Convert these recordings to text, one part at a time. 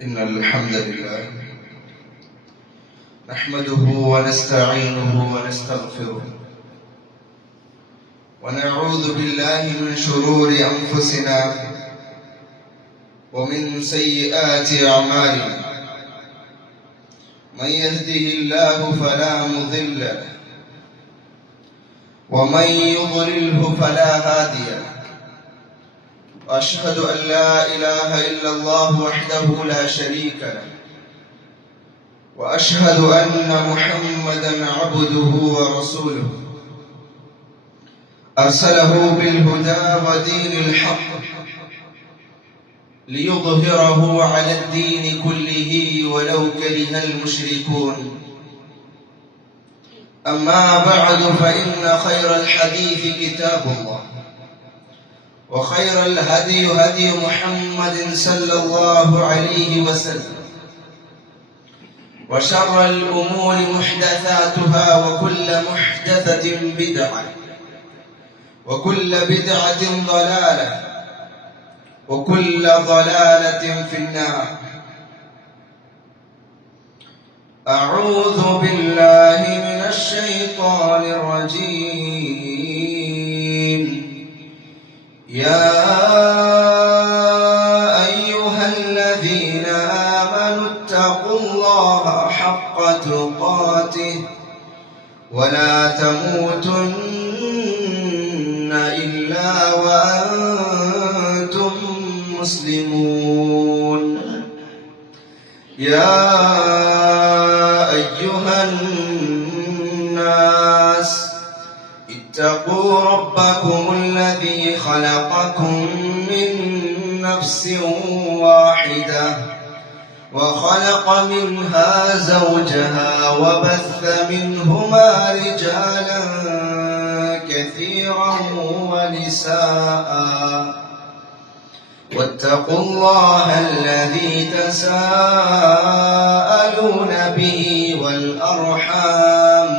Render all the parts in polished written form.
إن الحمد لله نحمده ونستعينه ونستغفره ونعوذ بالله من شرور أنفسنا ومن سيئات أعمالنا. من يهده الله فلا مضل له ومن يضلله فلا هادي له. وأشهد أن لا إله إلا الله وحده لا شريك له، وأشهد أن محمدا عبده ورسوله أرسله بالهدى ودين الحق ليظهره على الدين كله ولو كره المشركون. أما بعد، فإن خير الحديث كتاب الله، وخير الهدي هدي محمد صلى الله عليه وسلم، وشر الأمور محدثاتها، وكل محدثة بدعة، وكل بدعة ضلالة، وكل ضلالة في النار. أعوذ بالله من الشيطان الرجيم. يا أيها الذين آمنوا اتقوا الله حق تقاته ولا تموتن إلا وأنتم مسلمون. يا أيها الناس اتقوا ربكم الذي خلقكم من نفس واحدة وخلق منها زوجها وبث منهما رجالا كثيرا ونساء، واتقوا الله الذي تساءلون به والأرحام،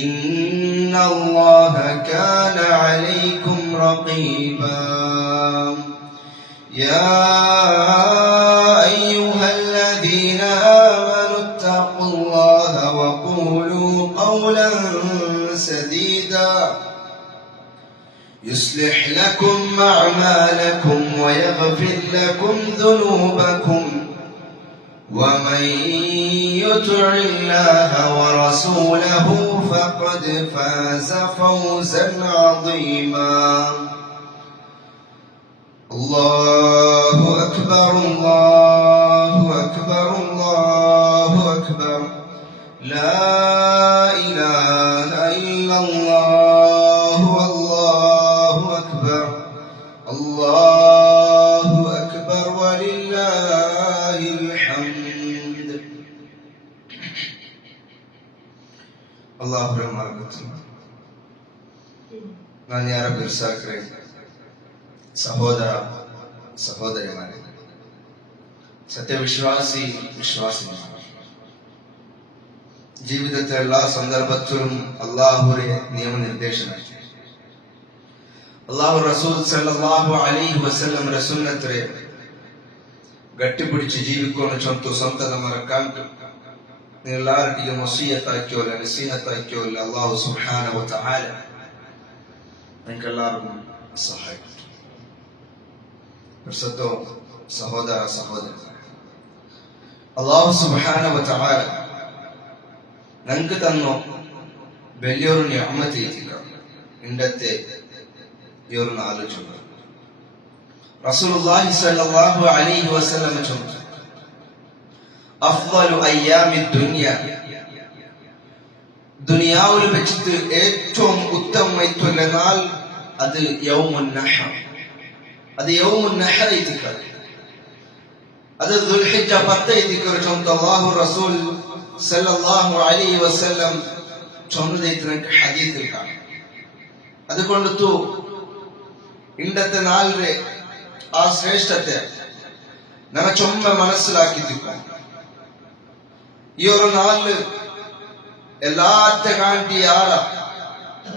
إن الله كان عليكم رقيبا. يا أيها الذين آمنوا اتقوا الله وقولوا قولا سديدا يصلح لكم أعمالكم ويغفر لكم ذنوبكم، ومن يطع الله ورسوله فقد فاز فوزا عظيما. الله أكبر، الله أكبر، الله أكبر، لا إله إلا الله، والله أكبر، الله أكبر ولله الحمد. അള്ളാഹുവിന്റെ മാർഗ്ഗത്തിൽ ഞാൻ ബിർസാക്കറെ, സഹോദര സഹോദരിമാരെ, സത്യവിശ്വാസി വിശ്വാസിമാർ, ജീവിതത്തെ എല്ലാ സന്ദർഭത്തിലും അള്ളാഹുവിന്റെ നിയമനിർദ്ദേശങ്ങൾ, അള്ളാഹു റസൂൽ സല്ലല്ലാഹു അലൈഹി വസല്ലം റസൂലിനെ ಗಟ್ಟಿಪಿಡಿಸಿ ಜೀವಿಕೊಂಡು ಸ್ವಂತ ಮರಕಾಂಟು ನೀವೆಲ್ಲರಿಗೆ ವಸಿಯತ್ ಆಯ್ಕೋಲ್ಲ, ನಸೀಹತ್ ಆಯ್ಕೋಲ್ಲ. ಅಲ್ಲಾಹು ಸುಬ್ಹಾನಹು ವ ತಆಲ ನಿಮ್ಗೆಲ್ಲರಿಗೂ ಸಹಾಯ ಪರಿಸದ್ದು. ಸಹೋದರ ಸಹೋದರಿ, ಅಲ್ಲಾಹು ಸುಬ್ಹಾನಹು ವ ತಆಲ ನಂಗೆ ತನ್ನು ಬೆಳೆಯೋರು ನಿಅಮತ್ ಇತಿಕ ಇಂಡತ್ತೆ ಇವ್ರನ್ನ ಆಲೋಚನೆ റസൂലുള്ളാഹി സ്വല്ലല്ലാഹു അലൈഹി വസല്ലം പറഞ്ഞു, അഫ്ളലു അയ്യാമി ദുനിയ, ദുനിയാവിൽ വെച്ചിട്ട് ഏറ്റവും ഉത്തമമായിട്ടുള്ള നാൾ അത് യൗമുൻ നഹർ. അത് യൗമുൻ നഹർ ഇതിക്കാണ്, അത് ദുൽഹിജ്ജ 10 ഇതിക്കറിച്ചു അല്ലാഹു റസൂൽ സല്ലല്ലാഹു അലൈഹി വസല്ലം ചൊന്നതൈത്ര ഹദീസിൽ കാണാം. അതുകൊണ്ടു ഇണ്ടത്തെ നാളിലെ ಆ ಶ್ರೇಷ್ಠತೆ ನನ್ನ ಚೊಮ್ಮೆ ಮನಸ್ಸಿಲಾಕಿದ್ದಿಕ್ಕ. ಇವರು ನಾಲ್ ಎಲ್ಲಾತ್ತೆ ಕಾಂಟಿ ಯಾರ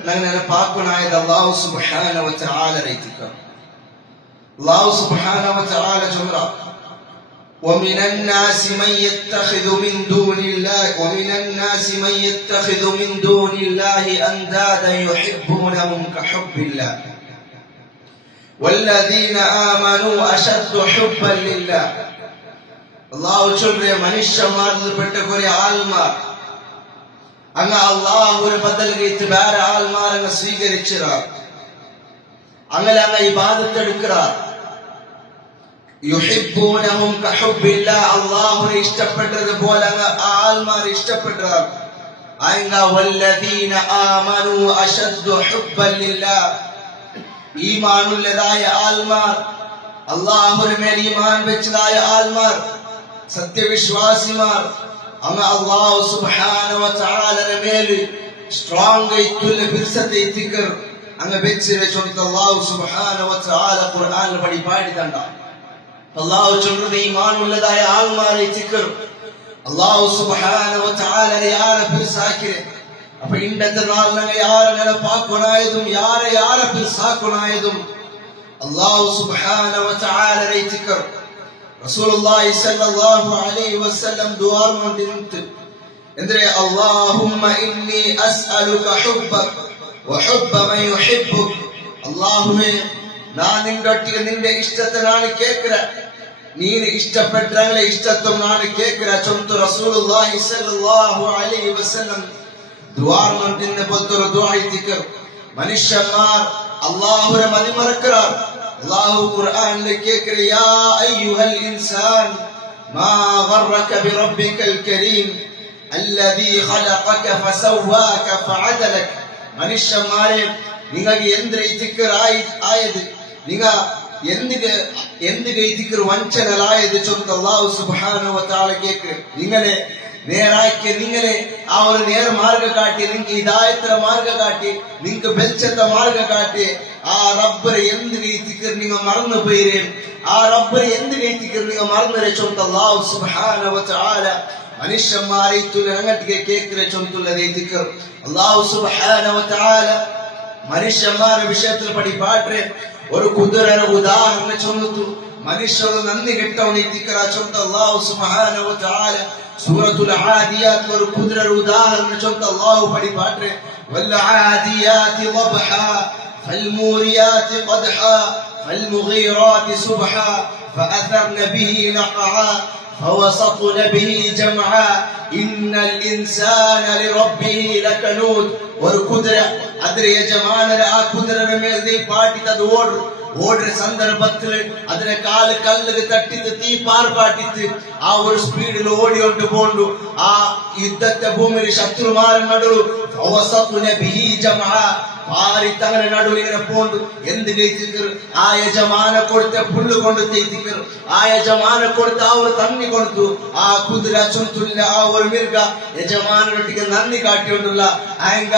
ನಂಗೆ ನೆನಪಾಕುನಾಯದ ಅಲ್ಲಾಹು ಸುಬ್ಹಾನಹು ವ ತಆಲ ರೈತಿಕ. ಅಲ್ಲಾಹು ಸುಬ್ಹಾನಹು ವ ತಆಲ ಜುಮ್ರಾ ومن الناس من يتخذ من دون الله أندادا يحبونهم كحب الله والذين آمنوا أشد حبا لله. അള്ളാഹു ചൊല്ലുന്ന മനുഷ്യന്മാരിൽ പെട്ട കുറെ ആൾമാർ അങ്ങ് അള്ളാഹുവിന് ബദൽ ഗീത്ത് വേറെ ആൾമാർ അങ്ങ് സ്വീകരിച്ചാർ, അങ്ങനെ അങ്ങ് ഇബാദത്ത് എടുക്കാർ. യുഹിബ്ബൂനഹും കഹുബ്ബില്ലാഹ്, അള്ളാഹുവിനെ ഇഷ്ടപ്പെട്ടതുപോലെ അങ്ങ് ആൾമാർ ഇഷ്ടപ്പെട്ടാർ. അയങ്ക വല്ലദീന ആമനു അശദ്ദു ഹുബ്ബൻ ലില്ലാഹ്, ഈമാനുള്ളതായ ആൾമാർ, അള്ളാഹുവിന് മേൽ ഈമാൻ വെച്ചതായ ആൾമാർ, സത്യവിശ്വാസിമാർ അങ്ങ് അല്ലാഹു സുബ്ഹാനഹു വ തആലയുടെ മേൽ സ്ട്രോങ് ആയിട്ടുള്ള ബിർസത്തെ തിക്കർ അങ്ങ് വെച്ചിട്ട് അല്ലാഹു സുബ്ഹാനഹു വ തആല ഖുർആനിൽ പഠിപ്പാടിതണ്ട. അല്ലാഹു ചൊല്ലുന്ന ഈമാനുള്ളതായ ആൾമാരെ തിക്കർ അല്ലാഹു സുബ്ഹാനഹു വ തആല യാരെ ബിർസാക്കിരെ. അപ്പൊ ഇന്നത്തെ നാളിൽ യാരെ നടപ്പാക്കണായതും യാരെ ബിർസാക്കണായതും അല്ലാഹു സുബ്ഹാനഹു വ തആലയുടെ തിക്കർ. റസൂലുള്ളാഹി സ്വല്ലല്ലാഹു അലൈഹി വസല്ലം ദുആ കൊണ്ടിരുന്നു എന്തിരെ അല്ലാഹുമ്മ ഇന്നി അസ്അലുക ഹുബ്ബക വ ഹുബ്ബ മൻ യുഹിബ്ബുക. അല്ലാഹുവേ ഞാൻ നിന്റെ ഇഷ്ടത്തിനാണ് കേൾക്കുക, നീ ഇഷ്ടപ്പെട്ടവരെ ഇഷ്ടത്തും ഞാൻ കേൾക്കുക ചൊന്തു റസൂലുള്ളാഹി സ്വല്ലല്ലാഹു അലൈഹി വസല്ലം ദുആ കൊണ്ടിരുന്ന പോലത്തെ ദുആ ദിക്ർ. മനുഷ്യന്മാർ അല്ലാഹുവിനെ മതിമറക്കാർ. അല്ലാഹു ഖുർആനിൽ കേൾക്കുക യാ അയ്യുഹൽ ഇൻസാൻ മാ ഗറക ബിറബ്ബികൽ കരീം അല്ലദീ ഖലഖക ഫസവ്വാക ഫഅദലക. മനുഷ്യന്മാരെ നിങ്ങൾക്ക് എന്ത് ദിക്ർ ആയത്, നിങ്ങൾ എന്ത് ദിക്ർ വഞ്ചനലായത് ചൊല്ലുന്ന അല്ലാഹു സുബ്ഹാനഹു വ തആല കേൾക്കുക. നിങ്ങളെ നേരാക്കി, നിങ്ങളെ ആ ഒരു നേർമാർഗ കാട്ടി, നിങ്ങൾക്ക് ഹിദായത്തിന്റെ മാർഗ കാട്ടി, നിങ്ങൾക്ക് വെളിച്ചത്തെ മാർഗ കാട്ടി ആ റബ്ബറെ എന്ത് ദിക്ർ നിങ്ങൾ മറന്നു പോയിരേ, ആ റബ്ബറെ എന്ത് ദിക്ർ നിങ്ങൾ മറന്നരെ ചൊല്ലുന്ന അല്ലാഹു സുബ്ഹാനഹു വ തആല മനുഷ്യന്മാരെ അങ്ങോട്ട് കേൾക്കുക ചൊല്ലുന്ന ദിക്ർ. അല്ലാഹു സുബ്ഹാനഹു വ തആല മനുഷ്യന്മാരുടെ വിഷയത്തിൽ പഠിപ്പാട്ടെ ഒരു കുതിരയുടെ ഉദാഹരണം ചൊല്ലുന്നു. മനുഷ്യർ നന്ദി കെട്ടവനെ ദിക്ർ ചൊല്ലുന്ന അല്ലാഹു സുബ്ഹാനഹു വ തആല സൂറത്തുൽ ആദിയാത്ത് ഒരു കുതിരയുടെ ഉദാഹരണം ചൊല്ലുന്ന അല്ലാഹു പഠിപ്പാട്ടെ വൽ ആദിയാതി ളബ്ഹാ ഫൽമൂരിയാതി ഖദ്ഹാ ഫൽമുഗീറാതി സുബ്ഹാ ഫഅഥർന ബിഹി നഖആ فوسطن به جمعا إن الإنسان لربه لكنود. ഒരു കുതിര അതിന്റെ യജമാനരെ ആ കുതിരയുടെ മേൽ നീ പാട്ടിട്ട് ഓടുന്ന സന്ദർഭത്തിൽ അതിനെ കാല് കല്ലുകൾ തട്ടിത്ത് തീ പാർപ്പാട്ടിത്ത് ആ ഒരു സ്പീഡിൽ ഓടിയോണ്ട് പോണ്ടു ആ യുദ്ധത്തെ ഭൂമിയിൽ ശത്രുമാരൻ നടു പാരിത്തങ്ങനെ നടുവിൽ ഇങ്ങനെ പോണ്ടു. എന്ത് കഴിച്ചിക്കർ ആ യജമാന കൊടുത്ത പുല്ല് കൊണ്ട് തേത്തിക്കർ, ആ യജമാന കൊടുത്ത ആ ഒരു തണ്ണി കൊടുത്തു. ആ കുതിര ചുറ്റുള്ള ആ ഒരു മിർഗ യജമാനൊട്ടിക്ക് നന്ദി കാട്ടിക്കൊണ്ടുള്ള ആയങ്ക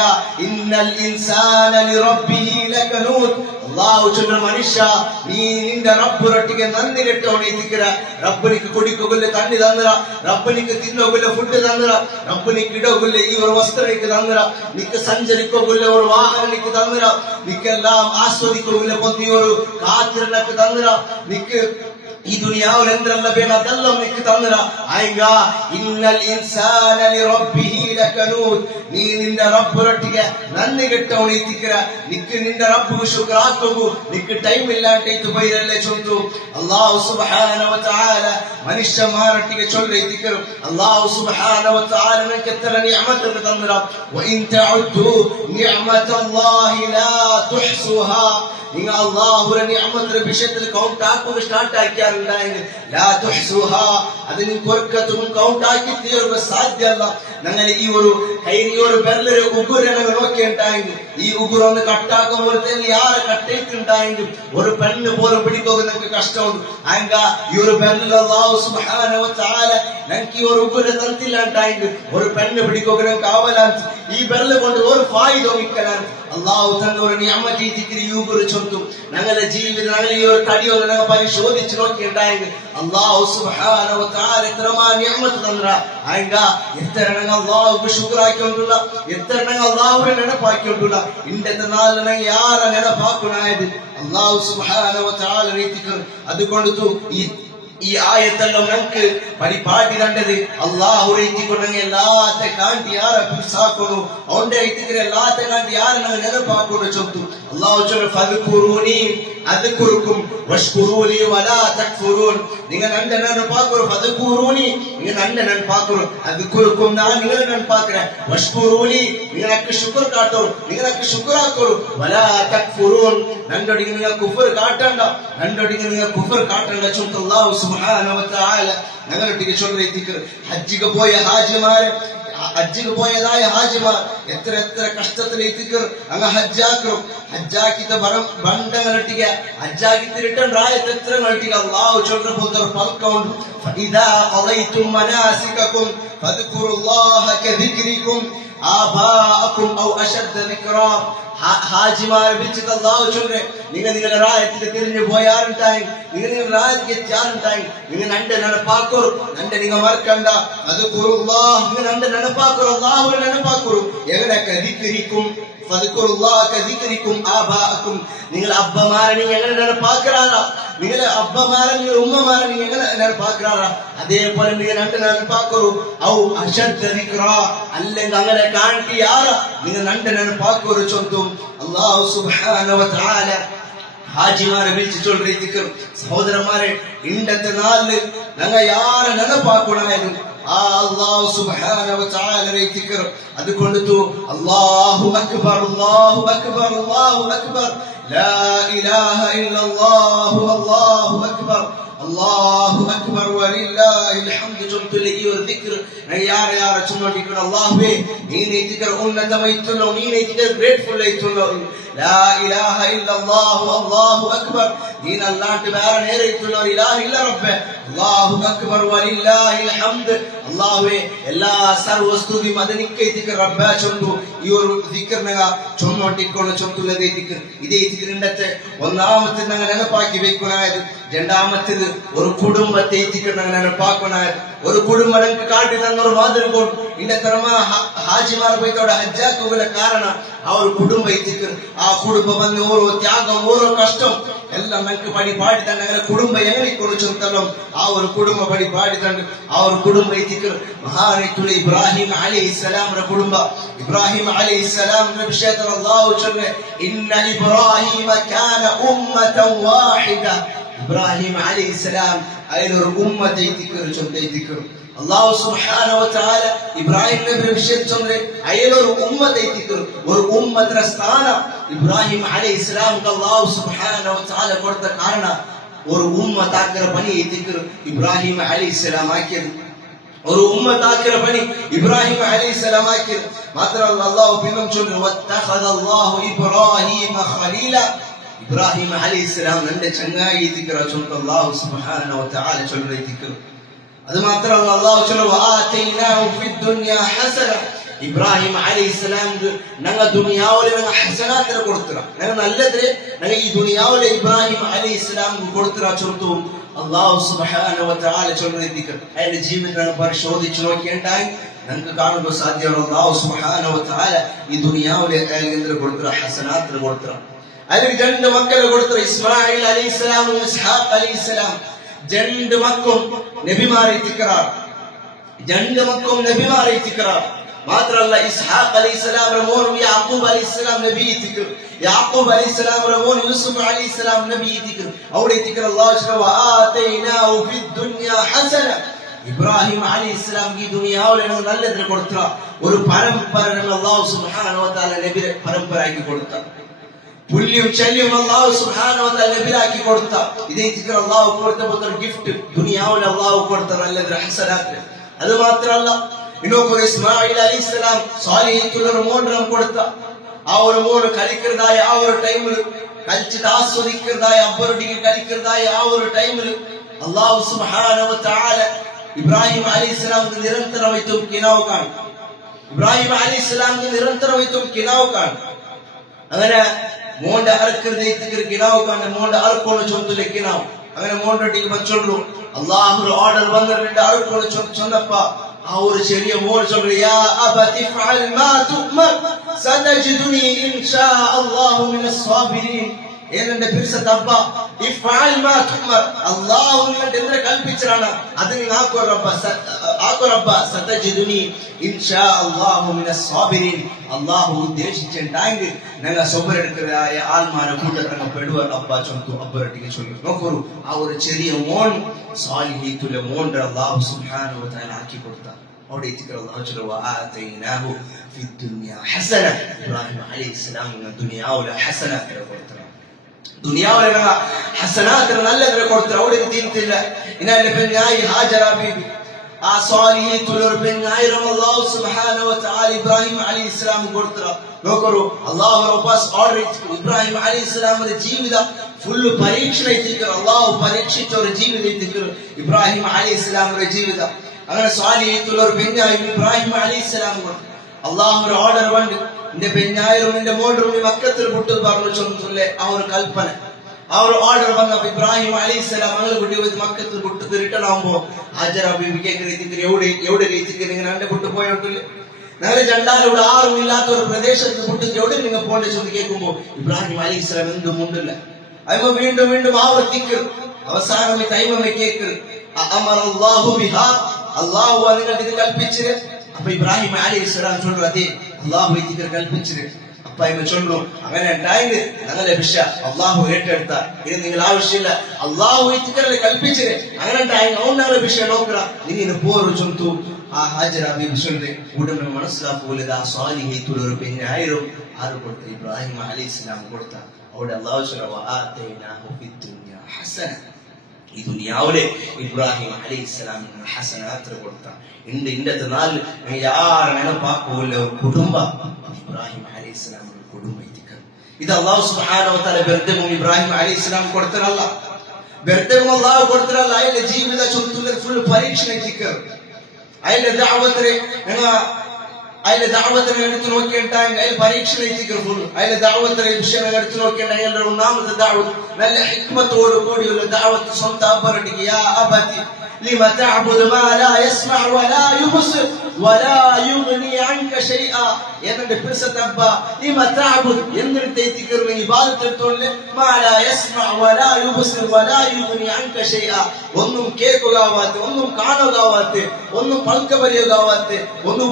ഇന്നൽ ഇൻസാന ലിറബ്ബിഹി ലകനൂദ്. അല്ലാഹു ചൊല്ലുന്ന മനുഷ്യ നീ നിന്റെ റബ്ബിനൊട്ടിക്ക് നന്ദി കെട്ടവനെത്തിക്കര. റബ്ബിനിക്ക് കുടിക്കുകൊല്ല തണ്ണി തന്നറ, റബ്ബിനിക്ക് തിന്നോകൊല്ല ഫുഡ് തന്നറ, റബ്ബിനിക്ക് ഇടകൊല്ല ഈ ഒരു വസ്ത്രനിക്ക് തന്നറ, നിക്ക് സഞ്ചരിക്കൊല്ല ഒരു വാഹനം തന്നറ, നിക്കെല്ലാം ആസ്വദിക്കൊല്ല പൊന്തി ഒരു കാത്തിരനക്ക് തന്നറ, നിക്ക് ഈ ദുനിയാവിൽ എന്തെല്ലാം വേണം അതെല്ലാം നിക്ക് തന്നറ. ആയിങ്ക ഇന്നൽ ഇൻസാന ലിറബ്ബിഹി ലകനൂദ്. നീ നിന്റെ റബ്ബിനൊട്ടിക്ക് നന്ദി കെട്ടവനെത്തിക്കര. നിക്ക് നിന്റെ റബ്ബിക്ക് ശുക്രാക്കൂ, നിക്ക് ടൈം ഇല്ലാണ്ടേക്ക് പോയിരല്ലേ ചൊല്ലു. അല്ലാഹു സുബ്ഹാനഹു വ തആല മനുഷ്യന്മാരൊട്ടിക്ക് ചൊല്ലിത്തിക്കർ. അല്ലാഹു സുബ്ഹാനഹു വ തആല നിനക്ക് എത്ര നിഅമത്ത് തന്നറ. വഇൻ തഉദ്ദു നിഅമതല്ലാഹി ലാ തുഹ്സുഹാ. നിങ്ങൾ അല്ലാഹുവിന്റെ നിഅമത്തിന്റെ വിഷയത്തിൽ കൗണ്ട് ആക്കുക സ്റ്റാർട്ട് ആക്കിയാറുണ്ടായെങ്കിൽ ലാ തുഹ്സുഹാ, അതിന് കൊർക്കത്തും കൗണ്ട് ആക്കി തീർക്കാൻ സാധ്യമല്ല. ഞങ്ങൾ ഈ ഒരു കൈരി ഒരു ബെർലൊരു ഉഗുരനെ നോക്കിയിട്ടുണ്ടായെങ്കിൽ ഈ ഉഗുരൊന്ന് കട്ടാക്കുമ്പോഴത്തേക്ക് യാരെ കട്ടേറ്റുണ്ടായെങ്കിൽ ഒരു പെണ്ണ് പോലും പിടിക്കുക നിങ്ങൾക്ക് കഷ്ടമുണ്ട്. ആയങ്ക ഈ ഒരു ബെർലിൽ അല്ലാഹു സുബ്ഹാനഹു വ തആല ഞങ്ങൾക്ക് ഈ ഒരു ഉഗുര തന്നില്ലാണ്ടായെങ്കിൽ ഒരു പെണ്ണ് പിടിക്കുക ഞങ്ങൾക്ക് ആവലാൻ. ഈ ബെർല് കൊണ്ട് ഒരു ഫായിദോ മിക്കലാൻ. അല്ലാഹു തന്ന ഒരു നിഅമത്ത് ദിക്രി യുഗുര ചൊല്ലും. ഞങ്ങളുടെ ജീവിതം ഞങ്ങൾ ഈ ഒരു കടിയോ ഞങ്ങൾ പരിശോധിച്ച് നോക്കിയിട്ടുണ്ടായെങ്കിൽ അല്ലാഹു സുബ്ഹാനഹു വ തആല എത്രമാ നിഅമത്ത് തന്നറ. ആയങ്ക എത്ര ഞങ്ങൾ അല്ലാഹുക്ക് ശുക്രാക്കിക്കൊണ്ടുള്ള, എത്ര ഞങ്ങൾ അല്ലാഹുവിനെ നെനപ്പാക്കിക്കൊണ്ടുള്ള. ഇന്നത്തെ നാളിൽ യാരെ നെനപ്പാക്കുനായത് അല്ലാഹു സുബ്ഹാനഹു വ തആല. അതുകൊണ്ട് ഈ ഈ ആയത്തെല്ലാം നമുക്ക് പരിപാടി കണ്ടത് അള്ളാഹു എത്തിക്കൊണ്ട് എല്ലാത്തെ കാണ്ടി ആരെ പിടിച്ചാക്കുന്നു അവന്റെ എത്തിക്കുന്ന എല്ലാത്തെ കാണ്ടി ആരെ ನೆನಪಾಕೊಂಡು ചൊല്ലും അള്ളാഹു ചൊല്ലും ഫദ്കുറൂനി അദ്കുറുക്കും വഷ്കുറൂലി വലാ തക്ഫുറൂൻ നിങ്ങൾ ನನ್ನ ನೆನಪಾಕರು ಫದ್കുറൂനി നിങ്ങൾ ನನ್ನ ನೆನಪಾಕರು ಅದ್ಕುರುക്കും ನಾನು ನಿങ്ങളെ ನೆನಪಾಕರೆ ವಷ್കുറൂലി നിങ്ങൾക്ക് ശുക്ർ കാട്ടോ നിങ്ങൾക്ക് ശുക്ർ ആക്കರು വലാ തക്ഫുറൂൻ നന്നൊടിಗೆ നിങ്ങൾ കുഫർ കാട്ടണ്ട നന്നൊടിಗೆ നിങ്ങൾ കുഫർ കാട്ടണ്ട ചൊല്ലും അല്ലാഹു സുബ്ഹാനഹു വ തആല ഞങ്ങളൊട്ടിಗೆ ചൊല്ലുന്ന ദിക്ർ ഹജ്ജിಗೆ പോയ ഹാജിമാരെ ഹജ്ജിന് പോയതായ ഹാജിമാർ എത്ര എത്ര കഷ്ടത്തിലേത്തിക്കർ അങ്ങ് ഹജ്ജാക്കും ഹജ്ജാക്കിത്ത ബണ്ടങ്ങളൊട്ടിಗೆ ഹജ്ജാക്കിത്ത റിട്ടേൺ രായത്ത് എത്ര ങ്ങളൊട്ടിಗೆ അല്ലാഹു ചൊല്ലുന്ന പോലത്തെ പൽക്കമുണ്ട് ഫഇദാ ഖളൈതും മനാസികകും ഫദ്കുറുല്ലാഹ കദിക്രികും ആബാഅകും ഔ അശദ്ദ ദിക്റാ ഹാജിമാരെ വിളിച്ചിട്ട് അല്ലാഹു ചൊല്ലുന്നെ നിങ്ങളുടെ രായത്തിൽ തിരിഞ്ഞു പോയാറുണ്ടായി നിങ്ങളുടെ രായത്തിൽ എത്തിയാറുണ്ടായി നിങ്ങൾ നന്റെ ನೆನಪಾಕರು നന്റെ നിങ്ങൾ മറക്കണ്ട ഫദ്കുറുല്ലാഹ് നിങ്ങൾ നന്റെ ನೆನಪಾಕರು അല്ലാഹുവിനെ ನೆನಪಾಕರು എങ്ങനെ കദിക്രിക്കും ഫദ്കുറുല്ലാഹ കദിക്രിക്കും ആബാഅകും നിങ്ങൾ അബ്ബമാരെ നിങ്ങൾ എങ്ങനെ ನೆನಪಾಕறாರಾ നിങ്ങളെ അബ്ബമാരെ നിങ്ങൾ ഉമ്മമാരെ നിങ്ങൾ എങ്ങനെ ನೆನಪಾಕறாರಾ അതേപോലെ നിങ്ങൾ നന്റെ ನೆನಪಾಕರು ഔ അശദ്ദ ദിക്റാ അല്ലെങ്കിൽ അങ്ങനെ കാണ്ടി ಯಾರ നിങ്ങൾ നന്റെ ನೆನಪಾಕರು ചൊല്ലും അല്ലാഹു സുബ്ഹാനഹു വ തആല ഹാജിമാരെ വിളിച്ചു ചൊല്ലുന്ന ദിക്ർ സഹോദരന്മാരെ ഇന്നത്തെ നാളിൽ ഞങ്ങൾ യാരെ ನೆನಪಾಕണമായിരുന്നു ആ അല്ലാഹു സുബ്ഹാനഹു വ തആലയുടെ ദിക്ർ അതുകൊണ്ടു അല്ലാഹു അക്ബർ അല്ലാഹു അക്ബർ അല്ലാഹു അക്ബർ ലാ ഇലാഹ ഇല്ലല്ലാഹു അല്ലാഹു അക്ബർ അല്ലാഹു അക്ബർ വലില്ലാഹിൽ ഹംദ് ചൊല്ലുന്ന ഈ ഒരു ദിക്ർ യാരെ ചൊല്ലിക്കണം അല്ലാഹുവേ നീ ദിക്ർ ഉന്നതമായിട്ടുള്ള നീ ദിക്ർ ഗ്രേറ്റ്ഫുൾ ആയിട്ടുള്ള ലാ ഇലാഹ ഇല്ലല്ലാഹു അല്ലാഹു അക്ബർ ദീൻ അല്ലാഹു വേറെ നേരെയിട്ടുള്ള ഇലാഹ ഇല്ല റബ്ബേ അല്ലാഹു അക്ബർ വലില്ലാഹിൽ ഹംദ് അല്ലാഹുവേ എല്ലാ സർവസ്തുതി മദനിക്കേ ദിക്ർ റബ്ബേ ചൊല്ലു ഈ ഒരു ദിക്റിനെ ചൊല്ലിക്കൊണ്ട് ചൊല്ലുന്ന ദിക്ർ ഇതേ ദിക്റിന്റെ ഒന്നാമത്തെ ഞങ്ങൾ ನೆನಪಾക്കി വെക്കണായത് രണ്ടാമത്തേത് ഒരു കുടുംബത്തെ ദിക്ർ ഞങ്ങൾ ನೆನಪಾക്കണായത് ഒരു കുടുംബം ഞങ്ങൾക്ക് കാട്ടി തന്നൊരു മാതൃക കൊണ്ട് ഇന്നത്തെ ഹാജിമാർ പോയിത്തോടെ ഹജ്ജാക്കുള്ള കാരണം ആ ഒരു കുടുംബ ദിക്ർ ആ കുടുംബം വന്ന് ഓരോ ത്യാഗം ഓരോ കഷ്ടം എല്ലാം ഞങ്ങൾക്ക് പടിപാടി തന്നെ അങ്ങനെ കുടുംബം എങ്ങനെ കുറിച്ചെത്തല്ലോ ആ ഒരു കുടുംബ പടിപാടി തന്നെ ആ ഒരു കുടുംബ ദിക്ർ മഹാനായിട്ടുള്ള ഇബ്രാഹിം അലൈഹിസ്സലാമിന്റെ കുടുംബം ഇബ്രാഹിം അലൈഹിസ്സലാമിന്റെ വിഷയത്തിൽ അല്ലാഹു ചൊല്ലുന്നു ഇന്ന ഇബ്രാഹിമ കാന ഉമ്മതൻ വാഹിദ ഇബ്രാഹിം അലൈഹിസ്സലാം അതിനൊരു ഉമ്മത്തെ ദിക്ർ ചൊല്ലുന്ന ദിക്ർ അല്ലാഹു സുബ്ഹാനഹു വ തആല ഇബ്രാഹിം നബിയുടെ വിഷയം ചൊല്ലുന്നു അതിനൊരു ഉമ്മത്തെ ദിക്ർ ഒരു ഉമ്മത്തിന്റെ സ്ഥാനം ഇബ്രാഹിം അലൈഹിസ്സലാം അല്ലാഹു സുബ്ഹാനഹു വ തആല കൊടുത്ത കാരണം ഒരു ഉമ്മത്താക്കിற പണി ദിക്ർ ഇബ്രാഹിം അലൈഹിസ്സലാം ആക്കിയത് ഒരു ഉമ്മത്താക്കിற പണി ഇബ്രാഹിം അലൈഹിസ്സലാം ആക്കിയത് മാത്രമല്ല അല്ലാഹു പിന്നും ചൊല്ലുന്നു വത്തഖദല്ലാഹു ഇബ്രാഹിമ ഖലീല ഇബ്രാഹിം അലൈഹിസ്സലാം നന്റെ ചങ്ങായി ദിക്ർ ചൊല്ലുന്നു അല്ലാഹു സുബ്ഹാനഹു വ തആല ചൊല്ലുന്ന ദിക്ർ അത് മാത്രമല്ല അല്ലാഹു ചൊല്ലുന്നു വആതൈനാഹു ഫിദ് ദുനിയ ഹസന ഇബ്രാഹിം അലൈഹിസ്സലാം ഞങ്ങൾ ദുനിയാവിലെ ഞങ്ങൾ ഹസനാത്തിനെ കൊടുത്തിറ ഞങ്ങൾ നല്ലതിന് ഞങ്ങൾ ഈ ദുനിയാവിലെ ഇബ്രാഹിം അലൈഹിസ്സലാം കൊടുത്തിറ ചൊല്ലും അല്ലാഹു സുബ്ഹാനഹു വ തആല ചൊല്ലുന്ന ദിക്ർ അതിന്റെ ജീവിതം പരിശോധിച്ചു നോക്കിയാൽ ഞങ്ങൾക്ക് കാണുമ്പോൾ സാധ്യമാണ് അല്ലാഹു സുബ്ഹാനഹു വ തആല ഈ ദുനിയാവിലെ എന്തിനെ കൊടുത്തിറ ഹസനാത്തിനെ കൊടുത്തിറ അതിൽ രണ്ട് മക്കളെ കൊടുത്തിറ ഇസ്മായിൽ അലൈഹിസ്സലാം ഇസ്ഹാഖ് അലൈഹിസ്സലാം രണ്ട് മക്കളും നബിമാരെ തിക്റാർ രണ്ട് മക്കളും നബിമാരെ തിക്റാർ മാത്രമല്ല ഇസ്ഹാഖ് അലൈഹിസ്സലാമിന്റെ മോൻ യാഖൂബ് അലൈഹിസ്സലാം നബി തിക്ർ യാഖൂബ് അലൈഹിസ്സലാമിന്റെ മോൻ യൂസുഫ് അലൈഹിസ്സലാം നബി തിക്ർ അവിടെ തിക്ർ അല്ലാഹു സുബ്ഹാനഹു വആതൈനാഹു ഫിദ് ദുനിയ ഹസന ഇബ്രാഹിം അലൈഹിസ്സലാം ഈ ദുനിയാവിലെ നല്ലതിനെ കൊടുത്ത ഒരു പരമ്പര അല്ലാഹു സുബ്ഹാനഹു വ തആല നബിയെ പരമ്പരയാക്കി കൊടുത്ത പുല്യം ശല്യം അല്ലാഹു സുബ്ഹാനഹു വ തആല നബിയാക്കി കൊടുത്ത ഇതേ തിക്ർ അല്ലാഹു കൊടുത്ത ഒരു ഗിഫ്റ്റ് ദുനിയാവിലെ അല്ലാഹു കൊടുത്ത നല്ലതിനെ ഹസനാത്ത് അത് മാത്രമല്ല ಇನ್ನೊಬ್ಬ ಇಸ್ಮಾಯಿಲ್ ಅಲೈಹಿಸ್ಸಲಾಂ ಸಾಲಿಹೀತುಲ್ಲರ ಮೋಡ್ರಂ ಕೊಡ್ತ ಅವರು ಮೋಡ್ ಕಲಿಕರದಾಯ ಅವರು ಟೈಮಲ್ಲಿ ಕಲ್ಚಿದ ಆಸ್ವದಿಕರದಾಯ ಅಬ್ಬರೊಟ್ಟಿಗೆ ಕಲಿಕರದಾಯ ಅವರು ಟೈಮಲ್ಲಿ ಅಲ್ಲಾಹು ಸುಬ್ಹಾನಹು ವ ತಆಲ ಇಬ್ರಾಹಿಂ ಅಲೈಹಿಸ್ಸಲಾಂ ನಿರಂತರವಾಯಿತು കിനാവ് ಕಾಣ್ ഇബ്രാഹിം അലൈഹിസ്സലാം നിരന്തരമായിട്ടു കിനാവ് കാണ് അങ്ങനെ മോന്റെ അറക്കരുത് കിനാവ് കാണ് മോന്റെ അറക്കോണ് ചൊല്ലുലെ കിനാവ് അങ്ങനെ മോണ്ടൊട്ടിಗೆ ಬಂಚೊಂಡ್ರು അല്ലാഹുവിന്റെ ഓർഡർ വന്നിട്ട് അറക്കോണ് ചൊന്നപ്പ ആ ഒരു ചെറിയ മോൻ ചൊല്ലു യാ അബതി ഫഅൽ മാ തുഅ്മർ സതജിദുനി ഇൻഷാ അല്ലാഹു മിനസ് സാബിരീൻ ಏನಂದ್ರೆ ಬಿರ್ಸದಪ್ಪ ಇಫ್ಆಲ್ ಮಾ ತುಮರ್ ಅಲ್ಲಾಹು ನಿಮಗೆ ಎಂದ್ರೆ ಕಲ್ಪಿಸಿರಾನ ಅದನ್ನ ಹಾಕೋರಪ್ಪ ಸತಜಿದುನಿ ಇನ್ಶಾ ಅಲ್ಲಾಹು ಮಿನಸ್ ಸಾಬಿರಿನ್ അള്ളാഹു ഉദ്ദേശിച്ചിട്ടാങ്കിൽ ഞങ്ങൾ സൊബരെടുക്കുന്ന ആൽമാരെ കൂട്ടത്തിനങ്ങ് പെടുവല്ലപ്പ ചൊന്തു അബ്ബരട്ടിക്ക് ചൊല്ലു നോക്കൂ ആ ഒരു ചെറിയ മോൻ സാലിഹീത്തുലെ മോന്റെ അള്ളാഹു സുബ്ഹാനഹു വ തആല ആക്കി കൊടുത്ത അവിടെ എത്തിക്കർ അള്ളാഹു ചൊല്ലു വആതൈനാഹു ഫിദ്ദുനിയ ഹസന ഇബ്രാഹിം അലൈഹിസ്സലാം ദുനിയാവിലെ ഹസനാത്തിനെ കൊടുത്തത് ദുനിയാവിലെ ഹസനാത്തിനെ നല്ലതിനെ കൊടുത്തത് അവിടെ തീർത്തില്ല ഇന്നലെ പെണ്ണായി ഹാജറ ബീബി ആ സ്വാലിഹീത്തുലൊരു പെണ്ണായിരം അല്ലാഹു സുബ്ഹാനഹു വ തആല ഇബ്രാഹിം അലൈഹിസ്സലാം കൊടുത്തത് നോക്കൂ അല്ലാഹു റബ്ബസ് ഓർഡർ ഇബ്രാഹിം അലൈഹിസ്സലാമിന്റെ ജീവിതം ഫുൾ പരീക്ഷണ എത്തിക്കർ അല്ലാഹു പരീക്ഷിച്ച ഒരു ജീവിതം എത്തിക്കർ ഇബ്രാഹിം അലൈഹിസ്സലാമിന്റെ ജീവിതം അങ്ങനെ സ്വാലിഹീത്തുലൊരു പെണ്ണായിരം ഇബ്രാഹിം അലൈഹിസ്സലാം കൊടുത്തു അല്ലാഹു ഒരു ഓർഡർ വന്നു നിന്റെ പെണ്ണായിരം നിന്റെ മോഡറും മക്കത്തിൽ വിട്ടു പറഞ്ഞു ചൊല്ലുന്നില്ലേ ആ ഒരു കൽപ്പന ആ ഒരു ഓർഡർ വന്നപ്പോ ഇബ്രാഹിം അലൈഹിസ്സലാം മകളെ കുട്ടി മക്കത്തിൽ വിട്ടു റിട്ടേൺ ആകുമ്പോ ഹാജറ ബീബി കേൾക്കുന്ന എവിടെ കഴിച്ചിരിക്കുന്ന രണ്ട് വിട്ടു പോയിട്ടില്ലേ ഞങ്ങളെ രണ്ടാലോട് ആരും ഇല്ലാത്ത ഒരു പ്രദേശത്ത് വിട്ടിട്ട് എവിടെ നിങ്ങൾ പോകേണ്ട ചൊന്ന് കേൾക്കുമ്പോ ഇബ്രാഹിം അലൈഹിസ്സലാം എന്തും ഉണ്ടല്ല അയ്മ വീണ്ടും വീണ്ടും ആവർത്തിക്കും അവസാനം തൈമ കേൾക്കും അള്ളാഹു നിങ്ങൾക്ക് ഇത് കൽപ്പിച്ചത് അപ്പൊ ഇബ്രാഹിം അലൈഹിസ്സലാം ചൊല്ലു അതെ അള്ളാഹു ഇതിക്ക് കൽപ്പിച്ചത് അപ്പൊ ഇവ ചൊല്ലു അങ്ങനെ ഉണ്ടായത് ഞങ്ങളെ വിഷ അള്ളാഹു ഏറ്റെടുത്ത ഇത് നിങ്ങൾ ആവശ്യമില്ല അള്ളാഹു ഇതിക്കല്ലേ കൽപ്പിച്ചത് അങ്ങനെ ഉണ്ടായി അവനാളെ വിഷയം നോക്കറ നിങ്ങൾ പോറ് ചൊന്തു ആ ഹാജറ ബീബി ചൊല്ലെ ഉടനെ മനസ്സിലാക്കൂലത് ആ സ്വാലിഹീത്തുലൊരു പെണ്ണായിരം ആര് കൊടുത്ത ഇബ്രാഹിം അലൈഹിസ്സലാം കൊടുത്ത അവിടെ അള്ളാഹു ചൊല്ല വആതൈനാഹു ഫിദ്ദുനിയ ഹസന ഈ ദുനിയാവിലെ ഇബ്രാഹിം അലൈഹിസ്സലാമിന് ഹസനാത്ത് കൊടുത്ത ഇന്നത്തെ നാൾ യാരും നെനപ്പാക്കൂല കുടുംബ ഇബ്രാഹിം അലൈഹിസ്സലാമിന്റെ കുടുംബം ഇത് അല്ലാഹു സുബ്ഹാനഹു വ തആല വെറുതെ ഇബ്രാഹിം അലൈഹിസ്സലാം കൊടുത്തതല്ല വെറുതെ അല്ലാഹു കൊടുത്തതല്ല അയാളുടെ ജീവിത ചൊല്ലുന്ന ഫുൾ പരീക്ഷ എത്തിക്കർ അയാളുടെ ദഅവത്തിനെ അയാളുടെ ദഅവത്തിനെ എടുത്തു നോക്കിയിട്ടാണ് അയാൾ പരീക്ഷ എത്തിക്കർ ഫുൾ അയാളുടെ ദഅവത്തിനെ വിഷയം എടുത്തു നോക്കിയിട്ട് അയാളുടെ ഒന്നാമത്തെ ദഅവത്ത് നല്ല ഹിക്മത്തോട് കൂടിയുള്ള ദഅവത്ത് സ്വന്തം അബ്ബറട്ടിക്ക് യാ അബതി لما تعبد ما لا يسمع ولا يبصر ولا يغني عنك شيئا എന്നന്റെ പിർസതബ്ബ لما تعبد എന്നിട്ട് തികർമി ഇബാദത്തെടുത്തോളെ ما لا يسمع ولا يبصر ولا يغني عنك شيئا ഒന്നും കേൾക്കുകയാവാത്ത ഒന്നും കാണുകയാവാത്ത ഒന്നും പൽക്കവരിയകാവാത്ത ഒന്നും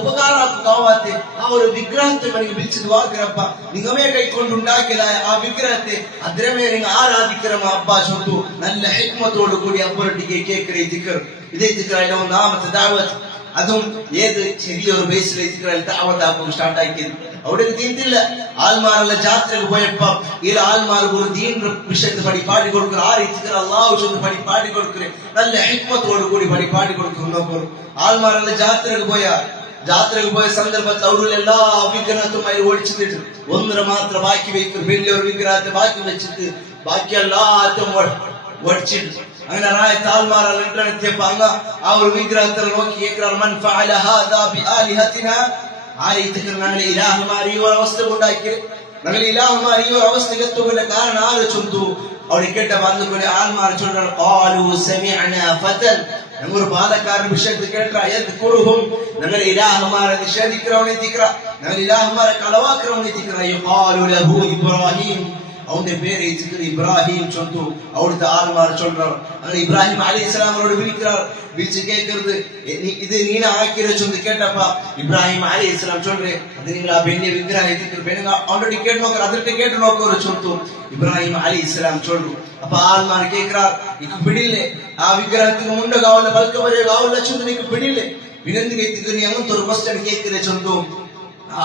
ഉപകാരാക്കുകയാവാത്ത ആ ഒരു വിഗ്രഹത്തെ എനിക്ക് വിളിച്ചു ദുആക്കറപ്പ നിങ്ങമേ കൈക്കൊണ്ടുണ്ടാക്കിയതായ ആ വിഗ്രഹത്തെ അതിരമേ നിങ്ങൾ ആരാധിക്കറമ അബ്ബാ ചൊല്ലു നല്ല ഹിക്മത്തോട് കൂടി അബ്ബറട്ടിക്ക് കേൾക്കറേ ദിക്ർ ഇതേ ദിക്റായിലെ ഒന്നാമത്തെ ദഅവത്ത് അതും ഏത് ചെറിയൊരു ബേസിലെ ദിക്റായിൽ ദഅവത്ത് ആകുമ്പോൾ സ്റ്റാർട്ട് ആക്കിയത് അവിടെ തീർത്തില്ല ആൽമാരുടെ ജാത്രക്ക് പോയപ്പോ ഈ ആൽമാർക്ക് ഒരു ദീൻ വിഷയത്തെ പാടി കൊടുക്കുക ആ രീതിക്ക് അള്ളാഹു ചൊന്ന് പാടി കൊടുക്കുക നല്ല ഹിക്മത്തോട് കൂടി പാടി കൊടുക്കുന്നു ആൽമാരുടെ ജാത്രക്ക് പോയ സന്ദർഭത്തിൽ അവരുടെ എല്ലാ വിഗ്രഹത്തും അതിൽ ഓടിച്ചിട്ട് ഒന്നിനെ മാത്രം ബാക്കി വയ്ക്കും വലിയൊരു വിഗ്രഹത്തെ ബാക്കി വെച്ചിട്ട് ബാക്കി എല്ലാറ്റും ഓടിച്ചിട്ട് അങ്ങനെ ആൽമാരെത്തിയപ്പോ അങ്ങ് ആ ഒരു വിഗ്രഹത്തിൽ നോക്കി കേൾക്കണം മൻ ഫഅല ഹാദാ ബിആലിഹതിനാ ഞങ്ങളെ ഇലാഹുമാർ ഈ ഒരു അവസ്ഥ ഉണ്ടാക്കി ഞങ്ങൾ ഇലാഹുമാർ ഈ ഒരു അവസ്ഥയിൽ എത്തുകൊണ്ട് കാരണം ആര് ചൊന്തു അവിടെ കേട്ട വന്നുകൊണ്ട് ആൽമാർ ചൊല്ലാണ് ഖാലു സമിഅനാ ഫതൻ ഞങ്ങൾ പാലക്കാരൻ വിഷയത്തിൽ കേട്ട യദ്കുറുഹും ഞങ്ങൾ ഇലാഹുമാരെ നിഷേധിക്കറവനെ തിക്ര ഞങ്ങൾ ഇലാഹുമാരെ കളവാക്കറവനെ തിക്ര യഖാലു ലഹു ഇബ്രാഹിം അവന്റെ പേര് ഇബ്രാഹിം ചൊന്തു അവിടുത്തെ ആൽമാർ ചൊല്ലാണ് അങ്ങനെ ഇബ്രാഹിം അലൈഹിസ്സലാമിനോട് വിളിച്ച് കേൾക്കരുത് ഇത് നീന ആക്കിയത് ചൊന്ന് കേട്ടപ്പ ഇബ്രാഹിം അലൈഹിസ്സലാം ചൊല്ലേ അത് നിങ്ങൾ ആ ബെന്യ വിഗ്രഹം ഓൾറെഡി കേട്ട് നോക്കോ ചൊല്തു ഇബ്രാഹിം അലൈഹിസ്സലാം ചൊല്ലു അപ്പൊ ആൽമാർ കേൾക്കാർ ഇക്ക് പിടില്ലേ ആ വിഗ്രഹത്തിന് മുണ്ട കാവല ബൽക്ക വരെ കാവല ചൊന്ന് നിക്ക് പിടില്ലേ വിനന്തി നീ അങ്ങനത്തെ ഒരു ക്വസ്റ്റ്യൻ കേൾക്കുന്ന ചൊന്തു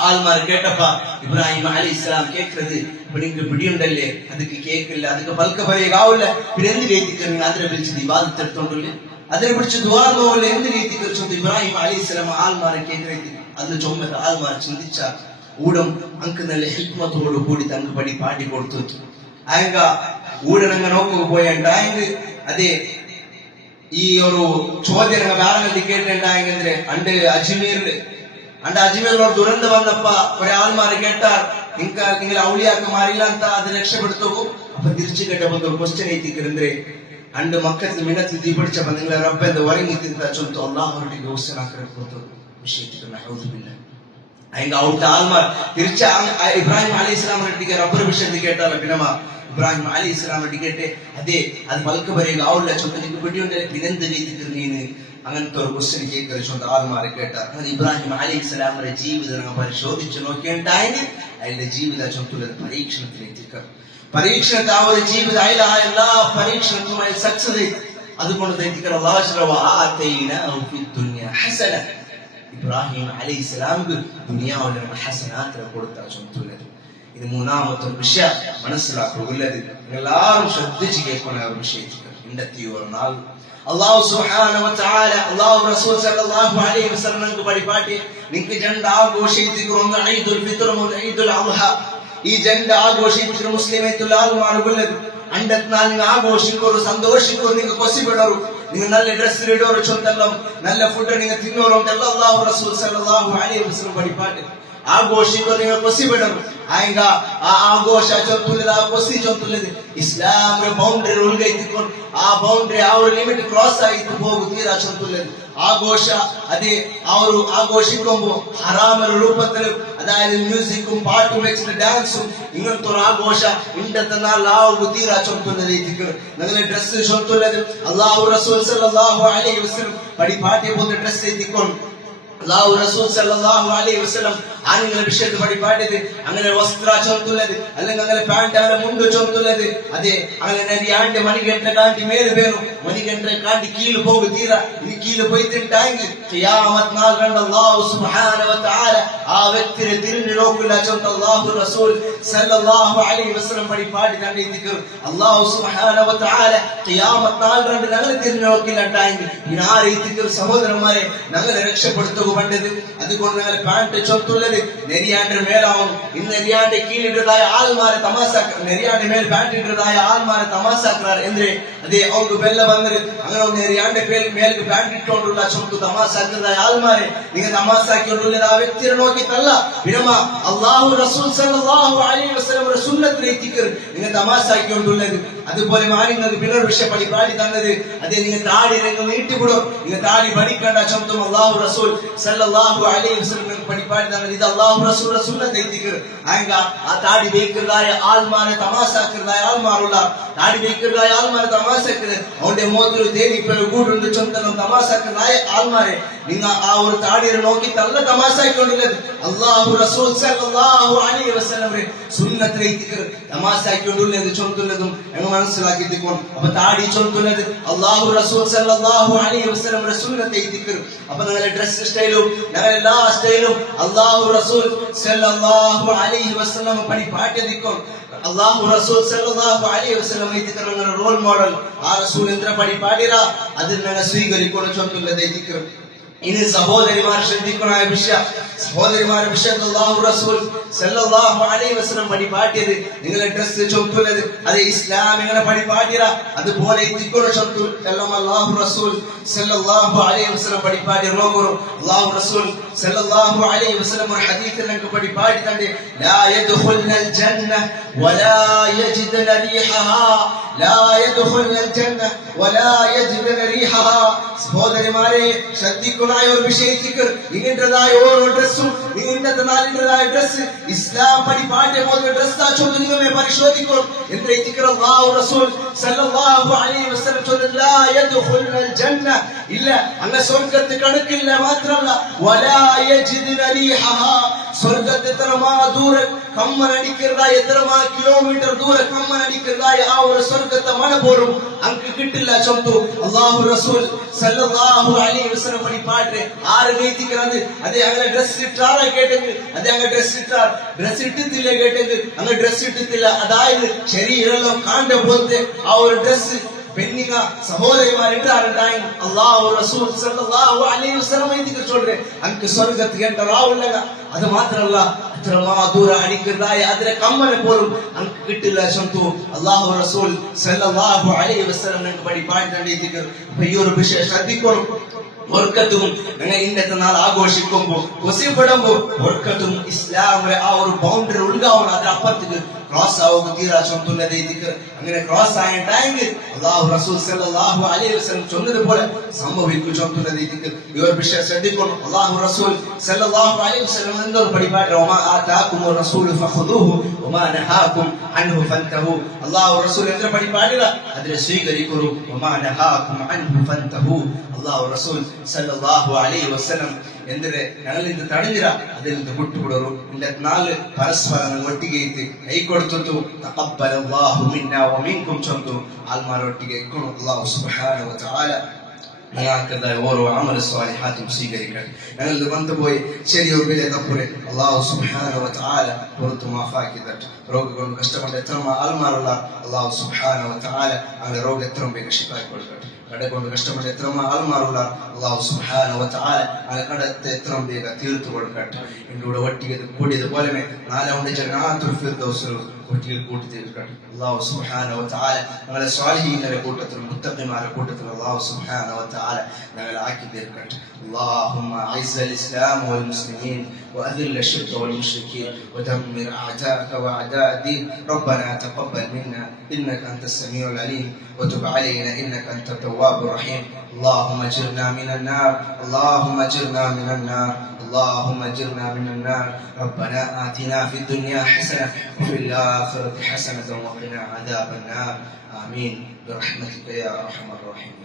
ആൽമാർ കേട്ടപ്പ ഇബ്രാഹിം അലൈഹിസ്സലാം കേൾക്കുന്നത് നിങ്ങൾക്ക് പിടിയുണ്ടല്ലേ അതൊക്കെ കേൾക്കില്ല അതൊക്കെ ബൽക്ക വരെ കാവില്ല പിന്നെ എന്ത് രീതിക്ക് അതിനെ വിളിച്ചത് ഇബാദത്തെടുത്തോണ്ടല്ലേ അതിനെ പിടിച്ച് ദുആർന്നോലെ എന്ത് രീതിക്ക് ചൊന്തു ഇബ്രാഹിം അലൈഹിസ്സലാം ആൽമാരെ കേൾക്കുന്നത് അതിന് ചൊമ്മത്ത് ആൽമാർ ചിന്തിച്ച ഊടം അങ്ക് നല്ല ഹിക്മത്തോട് കൂടി തങ്ക് പാടി കൊടുത്തു ആയങ്ക ഊടനങ്ങ നോക്കുക പോയണ്ടായെങ്കിൽ അതെ ഈ ഒരു ചോദ്യം വേറെ കേട്ടിട്ടുണ്ടായെങ്കിൽ അജ്മീറിൽ ഒരു ദുരന്തം വന്നപ്പ ഒരാൾമാര് കേട്ടാർ നിങ്ങൾ ഔലിയാക്ക് മാറില്ല ಅಂತ അത് രക്ഷപ്പെടുത്തുകൂ അപ്പൊ തിരിച്ചു കേട്ടപ്പോ ഒരു ക്വസ്റ്റ്യൻ എത്തിക്കിരുന്നേ ಅಂಡು ಮಕ್ಕಳ ಮಿನತ್ ದೀಪಡಿಚ ಬಂದಿಲ್ಲ ರಬ್ಬೆಂದು ಹೊರಗೆ ತಿಂತ ಚೊಂತು ಅಲ್ಲಾಹ್ ಹೊರಟಿಗೆ ಹೋಸನಾಕರೆ ಕೊಡ್ತದೆ ವಿಷಯ ನಹೌದು ಬಿಲ್ಲ അതിന്റെ അവിടുത്തെ ആത്മാർ തിരിച്ച ഇബ്രാഹിം അലൈഹി ഇസ്ലാമിനെ റബ്ബർ വിഷയത്തിൽ കേട്ടാലോ പിന്നമാ ഇബ്രാഹിം അലൈഹി ഇസ്ലാമിനെ കേട്ടെ അതെ അത് പൽക്ക് പറയുക ആവില്ല ചൊന്ന നിനക്ക് പിടിയുണ്ട് പിന്നെന്ത് രീതിക്ക് നീന് അങ്ങനത്തെ ഒരു ക്വസ്റ്റ്യൻ കേൾക്കുന്ന സ്വന്തം ആത്മാരെ കേട്ട അങ്ങനെ ഇബ്രാഹിം അലൈഹി ഇസ്ലാമിന്റെ ജീവിതം നമ്മൾ പരിശോധിച്ച് നോക്കിയിട്ടുണ്ടായെങ്കിൽ അയാളുടെ ജീവിത ചൊത്തുള്ളത് പരീക്ഷണത്തിലേക്ക് പരീക്ഷണത്തെ ആ ഒരു ജീവിതം അയാൾ എല്ലാ പരീക്ഷണത്തിലും അയാൾ സക്സസ് അതുകൊണ്ട് ഇബ്രാഹിം അലൈഹി ഇസ്ലാമിക്ക് ദുനിയാവിലെ ഹസനാത്തിനെ കൊടുത്ത ചൊത്തുള്ളത്. ഇത് മൂന്നാമത്തെ വിഷയം മനസ്സിലാക്കുള്ളത് എല്ലാവരും ശ്രദ്ധിച്ച് കേൾക്കുന്ന ഒരു വിഷയത്തിൽ ഇന്നത്തെ ഒരു നാൾ അല്ലാഹു സുബ്ഹാനഹു വ തആല അല്ലാഹു റസൂൽ സല്ലല്ലാഹു അലൈഹി വസല്ലം നമുക്ക് പരിപാടി നിങ്ങൾക്ക് രണ്ട് ആഘോഷിക്കുന്ന ഈദുൽ ഫിത്ർ ഈദുൽ അദ്ഹ ഈ രണ്ട് ആഘോഷിക്കുന്ന മുസ്ലിമേത്തുള്ള ആൾമാരുള്ളത് അണ്ടത്നാൽ നിങ്ങൾ ആഘോഷിക്കോರು സന്തോഷിക്കോರು നിങ്ങൾ കൊസിಬಿಡೋರು നിങ്ങൾ നല്ല ഡ്രസ് ഇടോರು ചൊന്തല്ലോ നല്ല ഫുഡ് നിങ്ങൾ തിന്നോರು ಅಂತೆಲ್ಲ അല്ലാഹു റസൂൽ സല്ലല്ലാഹു അലൈഹി വസല്ലം പരിപാടി ആഘോഷിക്കോರು നിങ്ങൾ കൊസിಬಿಡೋರು ആയിങ്ക ആ ആഘോഷ ചൊത്തുള്ളത് ആ കൊസി ചൊത്തുള്ളത് ഇസ്ലാമിന്റെ ബൗണ്ടറി ഉൾഗൈത്തിക്കൊണ്ട് ആ ബൗണ്ടറി ആ ഒരു ലിമിറ്റ് ക്രോസ് ആയിട്ട് പോകും തീരാ ചൊത്തുള്ളത് ആഘോഷ അതെ ಅವರು ആഘോഷിക്കുമ്പോ ഹറാമ രൂപത്തിൽ അതായത് മ്യൂസിക്കും പാട്ടും വെച്ചിട്ട് ഡാൻസും ഇങ്ങനത്തെ ഒരു ആഘോഷ ഇണ്ടത്തെ നാളാവുക തീരാ ചൊത്തുന്ന രീതിക്ക് നിങ്ങളെ ഡ്രസ് ചൊത്തുള്ളത് അല്ലാഹു റസൂൽ സല്ലല്ലാഹു അലൈഹി വസല്ലം പടിപാട്ടിയെ പോലത്തെ ഡ്രസ് എത്തിക്കൊണ്ട് അല്ലാഹു റസൂൽ സല്ലല്ലാഹു അലൈഹി വസല്ലം ആണുങ്ങളെ വിഷയത്തിൽ പഠിപ്പാട്ടത് അങ്ങനെ വസ്ത്ര ചൊത്തുള്ളത് അല്ലെങ്കിൽ അങ്ങനെ പാന്റ് അങ്ങനെ മുണ്ട് ചൊത്തുള്ളത് അതെ അങ്ങനെ നരിയാണ്ട് മണികണ്ഠ കാണ്ടി മേല് വേണം മണികണ്ഠ കാണ്ടി കീഴ് പോകും തീരാ ഇനി കീഴ് പോയിട്ടായെങ്കിൽ ഖിയാമത്ത് നാൾ കണ്ട അല്ലാഹു സുബ്ഹാനഹു വ തആല ആ വ്യക്തിയെ തിരിഞ്ഞു നോക്കില്ല ചൊന്ന അല്ലാഹു റസൂൽ സല്ലല്ലാഹു അലൈഹി വസല്ലം പഠിപ്പാടി കണ്ടിരിക്കും അല്ലാഹു സുബ്ഹാനഹു വ തആല ഖിയാമത്ത് നാൾ കണ്ട് ഞങ്ങളെ തിരിഞ്ഞു നോക്കില്ലാട്ടായെങ്കിൽ ഇനി ആ രീതിക്ക് സഹോദരന്മാരെ ഞങ്ങളെ രക്ഷപ്പെടുത്തുക പണ്ടത് അതുകൊണ്ട് ഞങ്ങൾ പാന്റ് ചൊത്തുള്ളത് നെരിയാന്റെ മേലാവും ഇന്ന് നെരിയാന്റെ കീഴിട്ടതായ ആൾമാരെ തമാസാക്ക നെരിയാന്റെ മേൽ പാന്റ് ഇട്ടതായ ആൾമാരെ തമാസാക്കാർ എന്തിനെ അതെ അവർക്ക് ബെല്ല വന്നത് അങ്ങനെ നെരിയാന്റെ മേൽക്ക് പാന്റ് ഇട്ടുകൊണ്ടുള്ള ചൊത്തു തമാസാക്കുന്നതായ ആൾമാരെ നിങ്ങൾ തമാസാക്കിക്കൊണ്ടുള്ളത് ആ വ്യക്തിയെ നോക്കിയിട്ടല്ല വിനമ അല്ലാഹു റസൂൽ സല്ലല്ലാഹു അലൈഹി വസല്ലം സുന്നത്തിനെ എത്തിക്കർ നിങ്ങൾ തമാസാക്കിക്കൊണ്ടുള്ളത് അതുപോലെ മാനിങ്ങൾക്ക് പിന്നൊരു വിഷയം പഠിപ്പാടി തന്നത് അതെ നിങ്ങൾ താടി നിങ്ങൾ നീട്ടിവിടും നിങ്ങൾ താടി പഠിക്കേണ്ട ചൊത്തും അല്ലാഹു റസൂൽ സല്ലല്ലാഹു അലൈഹി വസല്ലം പഠിപ്പാടി തന്നത് ഇത് അല്ലാഹു റസൂൽ സുന്നത്തെ എത്തിക്കർ ആയങ്ക ആ താടി ബേക്കുന്നതായ ആൾമാരെ തമാസാക്കുന്നതായ ആൾമാരുള്ള താടി ബേക്കുന്നതായ ആൾമാരെ തമാസാക്കുന്നത് അവന്റെ മുഖത്തിൽ തേനിപ്പൽ കൂടുണ്ട് ചൊന്തനും തമാസാക്കുന്നതായ ആൾമാരെ നിങ്ങൾ ആ ഒരു താടിയെ നോക്കിയിട്ടല്ല തമാസാക്കിക്കൊണ്ടുള്ളത് അല്ലാഹു റസൂൽ സല്ലല്ലാഹു അലൈഹി വസല്ലം സുന്നത്തിനെ എത്തിക്കർ തമാസാക്കിക്കൊണ്ടുള്ളത് ചൊന്തുള്ളതും ഞങ്ങൾ മനസ്സിലാക്കിയിരിക്കും. അപ്പൊ താടി ചൊന്തുള്ളത് അല്ലാഹു റസൂൽ സല്ലല്ലാഹു അലൈഹി വസല്ലം സുന്നത്തെ എത്തിക്കർ. അപ്പൊ ഞങ്ങളുടെ ഡ്രസ് സ്റ്റൈലും ഞങ്ങളുടെ എല്ലാ സ്റ്റൈലും അല്ലാഹു റസൂൽ സല്ലല്ലാഹു അലൈഹി വസല്ലം പഠിപ്പാട്ടിയിരിക്കും. അല്ലാഹു റസൂൽ സല്ലല്ലാഹു അലൈഹി വസല്ലം എത്തിക്കർ ഞങ്ങളുടെ റോൾ മോഡൽ ആ റസൂൽ എന്ത്ര പഠിപ്പാടിര അതിൽ ഞങ്ങൾ സ്വീകരിക്കണം ചൊന്തുള്ളത് എത്തിക്കർ. ഇനി സഹോദരിമാർ ശ്രദ്ധിക്കുന്ന വിഷയം സഹോദരിമാരുടെ വിഷയം അല്ലാഹു റസൂൽ സല്ലല്ലാഹു അലൈഹി വസല്ലം പഠിപ്പാട്ടിയത് നിങ്ങളെ ഡ്രസ് ചൊത്തുള്ളത് അത് ഇസ്ലാം നിങ്ങളെ പഠിപ്പാട്ടിര അതുപോലെ എത്തിക്കുന്ന ചൊത്തു എല്ലാം അല്ലാഹു റസൂൽ സല്ലല്ലാഹു അലൈഹി വസല്ലം പഠിപ്പാട്ടി നോക്കൂ. അല്ലാഹു റസൂൽ സല്ലല്ലാഹു അലൈഹി വസല്ലം ഒരു ഹദീസിൽ നമുക്ക് പഠിപ്പാട്ടി തന്റെ ലാ യദ്ഖുൽനൽ ജന്ന വലാ യജിദന റീഹഹാ ലാ യദ്ഖുൽനൽ ജന്ന വലാ യജിദന റീഹഹാ. സഹോദരിമാരെ ശ്രദ്ധിക്കുന്ന ഒരു വിഷയത്തിക്ക് നിങ്ങളുടേതായ ഓരോ ഡ്രസ്സും നിങ്ങളുടെ നാളിൻ്റെതായ ഡ്രസ് ഇസ്ലാം പഠിപ്പാട്ടെ പോലെ ഡ്രസ് ആച്ചോണ്ട് നിങ്ങളെ പരിശോധിക്കും. എന്തിനാ അല്ലാഹു റസൂൽ സല്ലല്ലാഹു അലൈഹി വസല്ലം ചൊല്ലുന്നത് ലാ യദ്ഖുൽനൽ ജന്ന ഇല്ല അങ്ങ് സ്വർഗ്ഗത്തിൽ കടക്കില്ല മാത്രമല്ല വലാ യജിദന റീഹഹാ സ്വർഗ്ഗത്തിൽ എത്രമാ ദൂരെ കമ്മനടിക്കുന്നതായ എത്രമാ കിലോമീറ്റർ ദൂരെ കമ്മനടിക്കുന്നതായ ആ ഒരു സ്വർഗ്ഗത്തെ മണ പോലും അങ്ങ് കിട്ടില്ല ചൊന്തു അല്ലാഹു റസൂൽ സല്ലല്ലാഹു അലൈഹി വസല്ലം പഠിപ്പാട്ടെ ആര് നീതിക്കുന്നത് അതെ അങ്ങനെ ഡ്രസ് ഇട്ടാറ കേട്ടെങ്കിൽ അതെ അങ്ങ് ഡ്രസ് ഇട്ടാർ ഡ്രസ് ഇട്ടിട്ടില്ല കേട്ടെങ്കിൽ അങ്ങ് ഡ്രസ് ഇട്ടിട്ടില്ല അതായത് ശരീരമെല്ലാം കാണ്ട പോലത്തെ ആ ഒരു ഡ്രസ് പെണ്ണിങ്ങ സഹോദരിമാർ ഇട്ടാറുണ്ടായി അല്ലാഹു റസൂൽ സല്ലല്ലാഹു അലൈഹി വസല്ലം ഇതിക്ക് ചൊല്ലുറേ അങ്ങ് സ്വർഗ്ഗത്തിൽ എൻ്റർ ആവില്ല. അത് മാത്രമല്ല അത്രമാ ദൂര അടിക്കുന്നതായ അതിലെ കമ്മനെ പോലും അങ്ങ് കിട്ടില്ല ചൊന്തു അല്ലാഹു റസൂൽ സല്ലല്ലാഹു അലൈഹി വസല്ലം ഞങ്ങൾക്ക് പഠിപ്പാടി തന്നിരിക്കുന്നു. അപ്പൊ ഈ ഒരു വിഷയം ശ്രദ്ധിക്കണം. വർക്കത്തും ഞങ്ങൾ ഇന്നത്തെ നാൾ ആഘോഷിക്കുമ്പോ കൊസിപ്പെടുമ്പോ വർക്കത്തും ഇസ്ലാമിലെ ആ ഒരു ബൗണ്ടറി ഉൾഗാവണം അതിനപ്പുറത്തേക്ക് ക്രോസ് ആവുക തീരാ ചൊല്ലുന്നത് ഇതിക്ക് അങ്ങനെ ക്രോസ് ആയ ടൈമിൽ അല്ലാഹു റസൂൽ സല്ലല്ലാഹു അലൈഹി വസല്ലം ചൊന്നതുപോലെ സംഭവിക്കും ചൊല്ലുന്നത് ഇതിക്ക് ഈ ഒരു വിഷയം ശ്രദ്ധിക്കണം അല്ലാഹു റസൂൽ സല്ലല്ലാഹു അലൈഹി വസല്ലം എന്തൊരു പരിപാടി വമാ ആതാകുമു റസൂലു ഫഖുദൂഹു വമാ നഹാകും അൻഹു ഫൻതഹു അല്ലാഹു റസൂൽ എന്തൊരു പരിപാടി അതിനെ സ്വീകരിക്കൂ വമാ നഹാകും അൻഹു ഫൻതഹു അല്ലാഹു റസൂൽ സല്ലല്ലാഹു അലൈഹി വസല്ലം ಎಂದರೆ ഞങ്ങളിಂದ ತಡೆದಿರ ಅದರಿಂದ ಬಿಟ್ಟು ಬಿಡೋರು ಇಂದ ನಾಲ್ ಪರಸ್ಪರ ಒಟ್ಟಿಗೆ ಇತ್ತು ಕೈ ಕೊಡ್ತು ತಕಬ್ಬಲಲ್ಲಾಹು ಮಿನ್ನಾ ವ ಮಿನ್ಕುಂ ಚಂದು ಆಲ್ಮಾರೊಟ್ಟಿಗೆ ಇಕ್ಕೊಂಡು ಅಲ್ಲಾಹು ಸುಬ್ಹಾನಹು ವ ತಆಲ ഞങ്ങൾക്കത് ഓരോ അമൽ സ്വാലിഹാത്തും സ്വീകരിക്കട്ടെ ഞങ്ങൾ വന്നുപോയി ശരിയോ വലിയ തപ്പുരെ അല്ലാഹു സുബ്ഹാനഹു വ തആല പുറത്തു മാഫാക്കി തട്ടെ രോഗികൊണ്ട് കഷ്ടപ്പെട്ട് എത്ര ആൾമാരുള്ള അല്ലാഹു സുബ്ഹാനഹു വ തആല അവരുടെ രോഗം എത്രയും വേഗം ശിഫായി കൊടുക്കട്ടെ കടകൊണ്ട് കഷ്ടപ്പെട്ട് എത്ര ആൾമാരുള്ള അല്ലാഹു സുബ്ഹാനഹു വ തആല ആ കടത്തെ എത്രയും വേഗം തീർത്തു കൊടുക്കട്ടെ എൻ്റെ കൂടെ ഒട്ടിಗೆ കൂടിയതുപോലെ നാലാമത്തെ ജന്നാത്തുൽ ഫിർദൗസിൽ ഒട്ടിಗೆ കൂട്ടി തീർക്കട്ടെ അല്ലാഹു സുബ്ഹാനഹു വ തആല ഞങ്ങളെ സ്വാലിഹീങ്ങളുടെ കൂട്ടത്തിൽ മുത്തഖിമാരുടെ കൂട്ടത്തിൽ അല്ലാഹു സുബ്ഹാനഹു വ തആല ഞങ്ങളെ ആക്കി തീർക്കട്ടെ اللهم اعز الاسلام والمسلمين واذل الشرك والمشركين ودمر اعداءك واعداء الدين ربنا تقبل منا انك انت السميع العليم وتب علينا انك انت التواب الرحيم اللهم اجرنا من النار اللهم اجرنا من النار اللهم اجرنا من النار ربنا آتنا في الدنيا حسنة وفي الآخرة حسنة وقنا عذاب النار آمين برحمتك يا أرحم الراحمين.